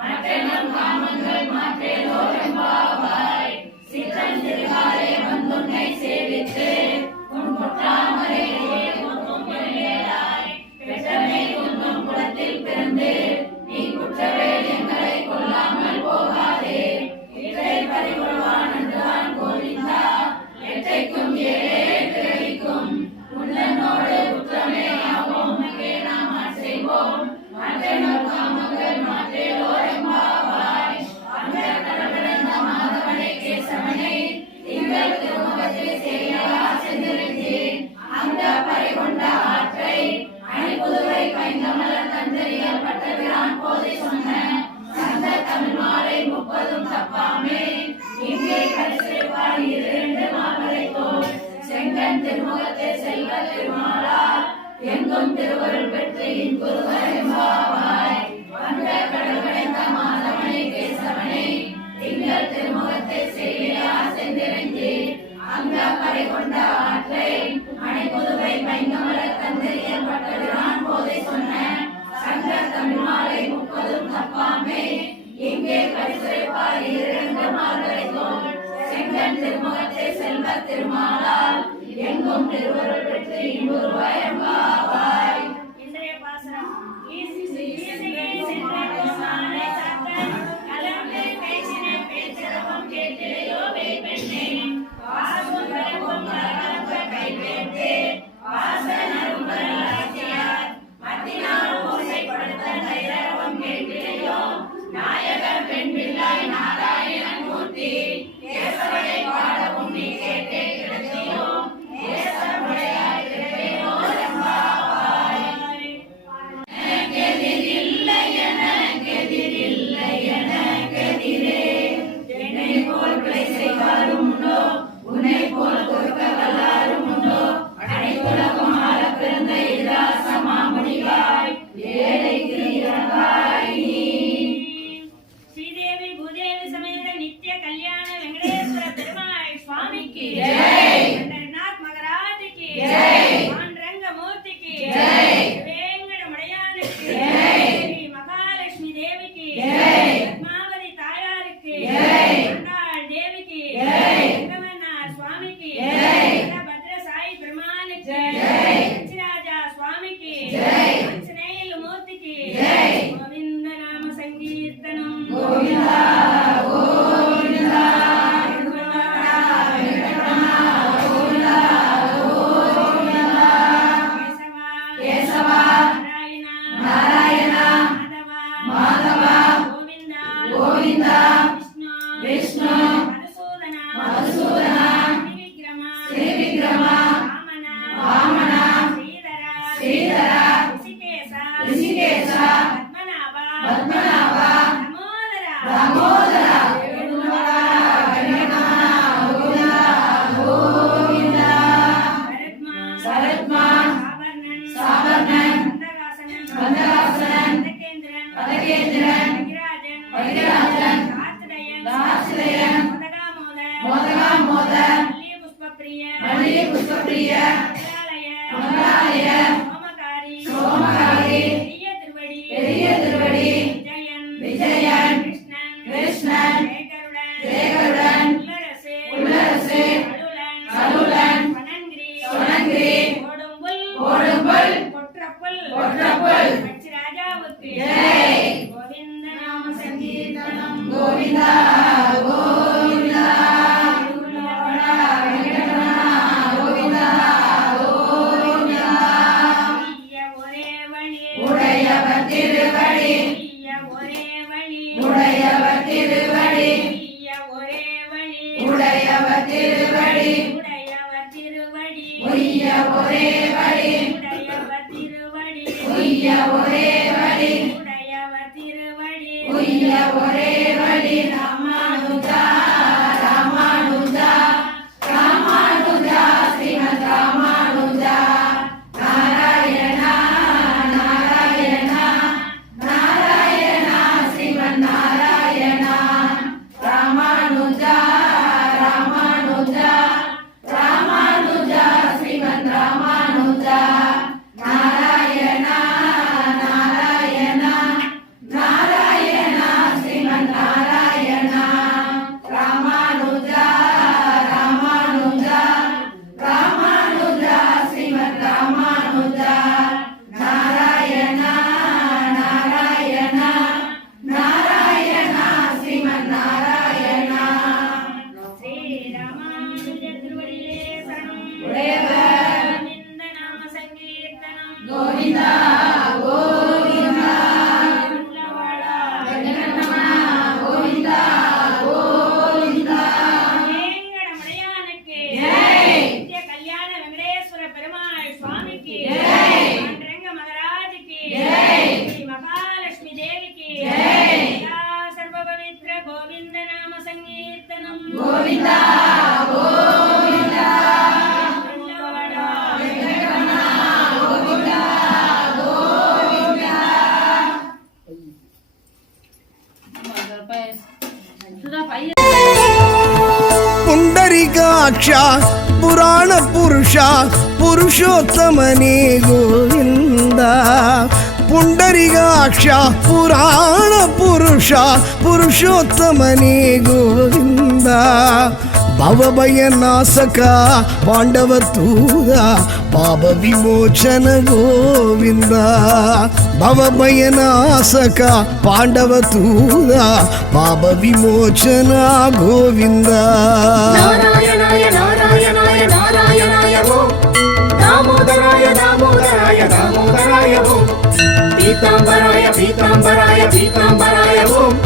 மற்றென்னும் காமங்கள் மாற்றேலோர் எம்பாவாய். சிற்றன் திருகாலே வந்துன்னை சேவித்து உன் பொற்றாமரையே முத்தும் பொன்னியலாய் பெற்றமை குன்றும் குலத்தில் பிறந்து நீ குற்றவேல் எங்களை கொல்லாமல் போகாதே. இற்றை பறிகொள்வான் என்றான் கோவிந்தா எற்றைக்கும் ஏழே திரைக்கும் உன்னோடு குற்றமே ஆவோம் உனக்கே நாம் செய்வோம். மற்றென்னும் காமங்கள் மாற்றேலோர் எம்பாவாய். அந்த கடற்கடந்த மாதவனை கேசவனை திங்கள் திருமுகத்தில் செய்யவா சென்றிருந்தேன். அந்த பறிகொண்ட ஆற்றை அணிபுதுவை பைந்தமலர் தந்தறியல் பட்டபிரான் போதை சொன்ன சந்த தமிழ் மாலை 30 தப்பாமே. இங்கே கரிசிப்பால் 2 மாமலை தோல் செங்கன் திருமுகத்தில் செல்வ திருமாலால் எங்கும் திருவருள் பெற்று இன்புருவ எம்பாவாய். வந்த கடற்கடைந்த மாதவனை கேசவனை திங்கள் திருமுகத்தில் செய்யா சென்றிருந்தேன். அந்த பறிகொண்ட ஆற்றை அணிபுதுவை பைந்தமலர் தந்தறியல் பட்டபிரான் போதை சொன்ன சங்க தமிழ் மாலை 30 தப்பாமே. இங்கே கரிசிப்பால் 2 மாமலை தோல் செங்கன் திருமுகத்தில் செல்வ திருமாலால் எங்கும் திருவருள் பெற்று இன்புருவ எம்பாவாய். இன்றைய பாசனம் ஈசிகை சென்ற கோமானை சாத்தன் கலந்து பேசின பேச்சரவம் கேட்டிலையோ வேப்பெண்ணே வாசம் கலப்பும் கலகலப்ப கைப்பேர்த்து வாசனரும் வரலாற்றியார் மத்தினால் ஓசைப்படுத்த தைரவம் கேட்டிலையோ நாயகர் பெண் பிள்ளாய் நாராயணன் மூர்த்தி கேசவனை பாடவும் நீ கேட்டே கிடத்தியோ கேசவனையாய் திருவேனோ எம்பாவாய். எனக்கெதிரில்லை எனக்கெதிரில்லை எனக்கெதிரே என்னை போல் பிழை செய்வாரும் உண்டோ உன்னை போல் கொடுக்க வல்லாரும் உண்டோ அனைத்துலகம் ஆள பிறந்த இராச மாமுனிவாய் ஏழைக்கு இறங்காய் நீ. ஸ்ரீதேவி பூதேவி சமேத நித்திய கல்யாண வெங்கடேஸ்வர பெருமாள் சுவாமிக்கு ஜெய். கண்டநாத் மகராஜுக்கு ஜெய். பாண்டரங்க மூர்த்திக்கு ஜெய். வேங்கடமுடையானுக்கு ஜெய். ஸ்ரீ மகாலட்சுமி தேவிக்கு ஜெய். பத்மாவதி தாயாருக்கு ஜெய். அண்டாள் தேவிக்கு ஜெய். வெங்கமன்னார் சுவாமிக்கு ஜெய். பத்ர சாய் பெருமானுக்கு ஜெய். ராஜா சுவாமிக்கு ஜெய். ஆஞ்சநேய மூர்த்திக்கு ஜெய். கோவிந்த நாம சங்கீர்த்தனம் கோவிந்தா கோவிந்தா கேசவா நாராயணா நாராயணா மாதவா கோவிந்தா கோவிந்தா விஷ்ணு மதுசூதனா மதுசூதனா ஸ்ரீவிக்ரமா வாமனா ஸ்ரீதரா ரிஷிகேசா பத்மநாபா தாமோதரா சரத்மா சாபர்ணன் கந்தகாசனன் பதகேந்திரன் பகிராஜன் கார்த்திடயன் மோதகாமோதர் மல்லிகை புஷ்பப்பிரிய மங்களாலய சோமகாரி பெரிய திருவடி விஜயன் கிருஷ்ணன் ஜெயகருடன் உள்ளரசு அருளன் சொனங்கிரி ஓடும்புல் ஒற்றப்புல் ராஜாவுக்கு ஜெய். கோவிந்த நாம சங்கீர்த்தனம் கோவிந்தா கோவிந்தா உடையவர் திருவடி உடையவர் திருவடி உடையவர் திருவடி உய்ய ஒரே வழி உய்ய ஒரே வழி உய்ய ஒரே வழி ராமானுஜா ராமானுஜா ராமானுஜா ஸ்ரீமத் ராமானுஜா நாராயணா நாராயணா நாராயணா ஸ்ரீமன் நாராயணா ராமானுஜா ராமானுஜா ராமானுஜா ஸ்ரீமன் ராமானுஜா நாராயணா நாராயணா நாராயணா புண்டரிகாட்சா புராண புருஷா புருஷோத்தமனே கோவிந்தா புண்டரிகாட்சா புராண புருஷா புருஷோத்தமனே கோவிந்தா பவபயநாசகா பாண்டவ தூதா பாப விமோச்சன கோவிந்தா பவபயநாசகா பாண்டவ தூதா பாப விமோச்சன கோவிந்தா நாராயணாய நாராயணாய நாராயணாய ஓம் தாமோதராய தாமோதராய தாமோதராய ஓம் பீதாம்பராய பீதாம்பராய பீதாம்பராய ஓம்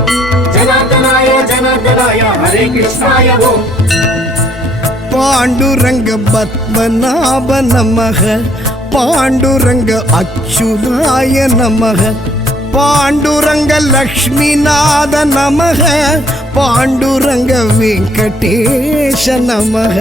ஜனார்தனாய ஜனார்தனாய ஹரே கிருஷ்ணாய ஓம் பாண்டுரங்க பத்மநாப நமக பாண்டுரங்க அச்சுதாய நமக பாண்டுரங்க லக்ஷ்மிநாத நமக பாண்டுரங்க வெங்கடேஷ நமக